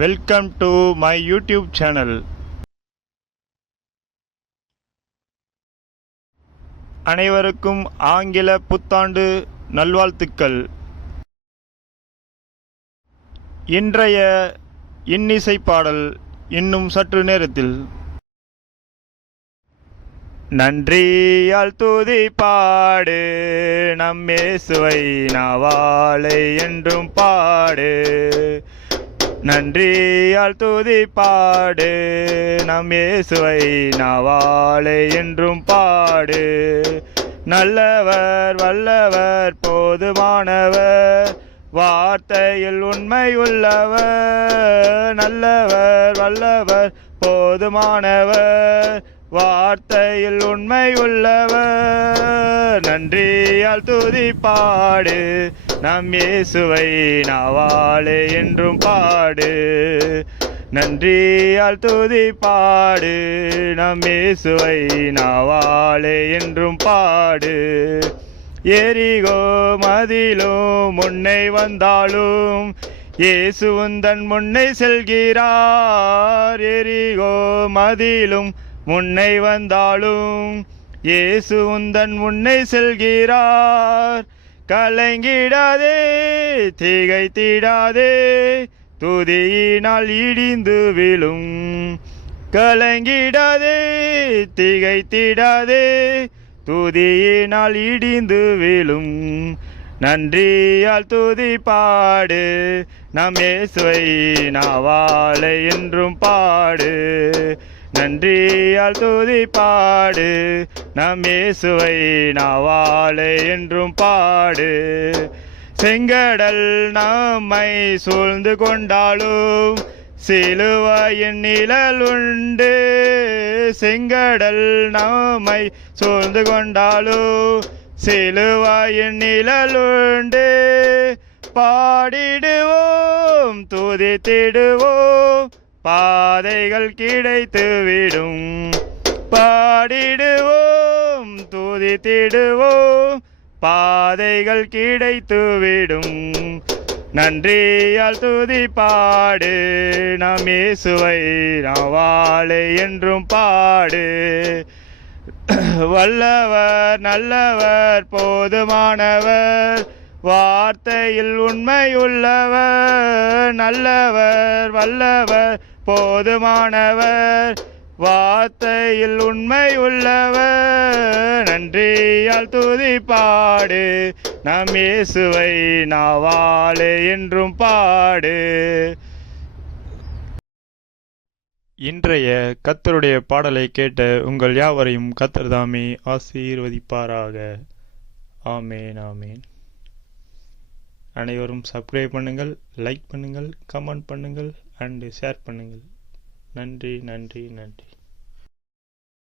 Welcome to my YouTube channel அனைவருக்கும் ஆங்கில புத்தாண்டு நல்வாழ்த்துக்கள். இன்றைய இன்னிசை பாடல் இன்னும் சற்று நேரத்தில். நன்றியால் தூதி பாடு நம்மேசுவை நாவாளை என்றும் பாடு. நன்றியால் துதிப்பாடு. பாடு நம் இயேசுவை நாவாளை என்றும் பாடு. நல்லவர் வல்லவர் போதுமானவர். வார்த்தையில் உண்மை உள்ளவர். நல்லவர் வல்லவர் போதுமானவர். வார்த்தையில் உண்மை உள்ளவர். நன்றியால் துதிப்பாடு. பாடு நம் இயேசுவை நாவாளே என்றும் பாடு. நன்றியால் துதி பாடு. நம் இயேசுவை நாவாளே என்றும் பாடு. எரிகோ மதிலும் முன்னை வந்தாலும் இயேசுந்தன் முன்னை செல்கிறார். எரிகோ மதிலும் முன்னை வந்தாலும் இயேசுந்தன் முன்னை செல்கிறார். கலங்கிடாதே திகைத்திடாதே துதியினால் இடிந்து விழும். கலங்கிடாதே திகைத்திடாதே துதியினால் இடிந்து விழும். நன்றியால் துதி பாடு நம் இயேசுவை நாவாலை என்றும் பாடு. நன்றியால் துதி பாடு நம் இயேசுவை நாவாலை என்றும் பாடு. செங்கடல் நம்மை சூழ்ந்து கொண்டாலும் சிலுவையின் நிழல் உண்டு. செங்கடல் நம்மை சூழ்ந்து கொண்டாலும் சிலுவையின் நிழல் உண்டு. பாடிடுவோம் துதித்திடுவோம் பாதைகள் கிடைத்துவிடும். பாடிடுவோம் துதித்திடுவோம் பாதைகள் கிடைத்துவிடும். நன்றியால் துதி பாடு நாம் இயேசுவை நாவாளை என்றும் பாடு. வல்லவர் நல்லவர் போதுமானவர் வார்த்தையில் உண்மையுள்ளவர் நல்லவர் வல்லவர் போதுமானவர் வார்த்தையில் உண்மை உள்ளவர். நன்றியால் துதிப்பாடு பாடு நம் இயேசுவை நாவாலே என்றும் பாடு. இன்றைய கத்தருடைய பாடலை கேட்ட உங்கள் யாவரையும் கத்தர் தாமே ஆசீர்வதிப்பாராக. ஆமேன் ஆமேன். அனைவரும் சப்ஸ்கிரைப் பண்ணுங்கள் லைக் பண்ணுங்கள் கமெண்ட் பண்ணுங்கள் அண்டு ஷேர் பண்ணுங்கள். நன்றி நன்றி நன்றி.